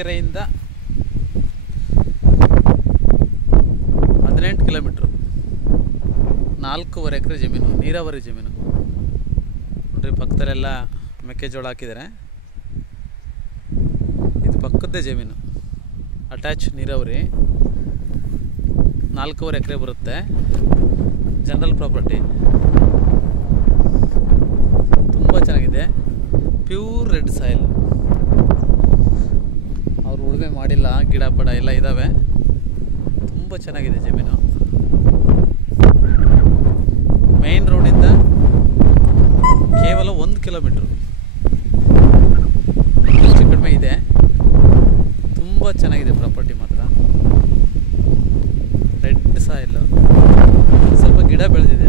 ತರೀಕೆರೆಯಿಂದ 18 kilometre, 4.5 ಎಕರೆ ಜಮೀನು, ನೀರಾವರಿ ಜಮೀನು ನೋಡ್ರಿ. ಪಕ್ಕದಲ್ಲೆಲ್ಲ ಮೆಕ್ಕೆಜೋಳ ಹಾಕಿದ್ದಾರೆ. ಇದು ಪಕ್ಕದ್ದೇ ಜಮೀನು, ಅಟ್ಯಾಚ್ ನೀರಾವರಿ, 4.5 ಎಕರೆ ಬರುತ್ತೆ. ಜನರಲ್ ಪ್ರಾಪರ್ಟಿ, ತುಂಬ ಚೆನ್ನಾಗಿದೆ. ಪ್ಯೂರ್ ರೆಡ್ ಸಾಯಿಲ್, ಅವರು ಉಳುಮೆ ಮಾಡಿಲ್ಲ, ಗಿಡ ಪಡ ಎಲ್ಲ ಇದ್ದಾವೆ. ತುಂಬ ಚೆನ್ನಾಗಿದೆ ಜಮೀನು. ಮೇನ್ ರೋಡಿಂದ ಕೇವಲ 1 ಕಿಲೋಮೀಟ್ರು ಹೆಚ್ಚು ಕಡಿಮೆ ಇದೆ. ತುಂಬ ಚೆನ್ನಾಗಿದೆ ಪ್ರಾಪರ್ಟಿ ಮಾತ್ರ. ರೆಡ್ ಸಾಯಿಲ್, ಸ್ವಲ್ಪ ಗಿಡ ಬೆಳೆದಿದೆ.